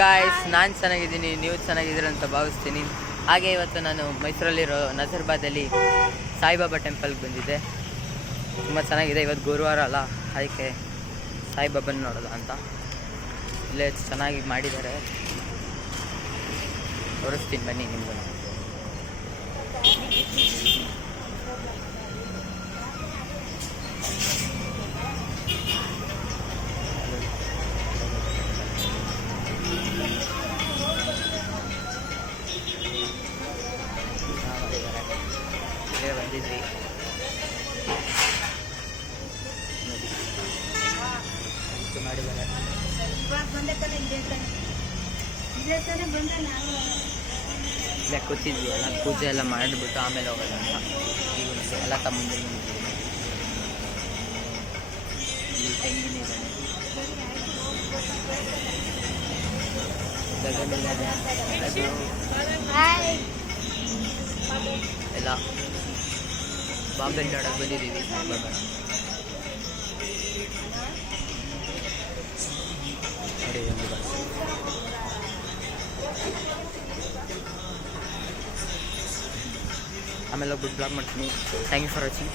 Guys, ನಾನು ಚೆನ್ನಾಗಿದ್ದೀನಿ, ನೀವು ಚೆನ್ನಾಗಿದ್ದೀರ ಅಂತ ಭಾವಿಸ್ತೀನಿ. ಹಾಗೆ ಇವತ್ತು ನಾನು ಮೈಸೂರಲ್ಲಿರೋ ನಜರ್ಬಾದಲ್ಲಿ ಸಾಯಿಬಾಬಾ ಟೆಂಪಲ್ಗೆ ಬಂದಿದ್ದೆ. ತುಂಬ ಚೆನ್ನಾಗಿದೆ. ಇವತ್ತು ಗುರುವಾರ ಅಲ್ಲ, ಅದಕ್ಕೆ ಸಾಯಿಬಾಬನ ನೋಡೋದ ಅಂತ. ಇಲ್ಲೇ ಚೆನ್ನಾಗಿ ಮಾಡಿದ್ದಾರೆ, ತೋರಿಸ್ತೀನಿ ಬನ್ನಿ ನಿಮಗೂ. ಬಂದಿದ್ವಿ ಮಾಡಿದ್ದಾರೆ. ಇಲ್ಲೇ ಕೂತಿದ್ವಿ ಎಲ್ಲ, ಪೂಜೆ ಎಲ್ಲ ಮಾಡಿಬಿಟ್ಟು ಆಮೇಲೆ ಹೋಗೋಣ ಅಂತ. ಈಗ ಎಲ್ಲ ತಮ್ಮಂದಿರ ತೆಂಗಿನಿದೆ, ಎಲ್ಲ ಬಾಂಬೆ ನೋಡಕ್ಕೆ ಬಂದಿದ್ದೀವಿ. ಸಾಯಿಬಾಬಾ ನೋಡಿ, ಒಂದು ಬಸ್. ಆಮೇಲೆ ಹೋಗ್ಬಿಟ್ಟು ಬ್ಲಾಗ್ ಮಾಡ್ತೀನಿ. Thank you for watching.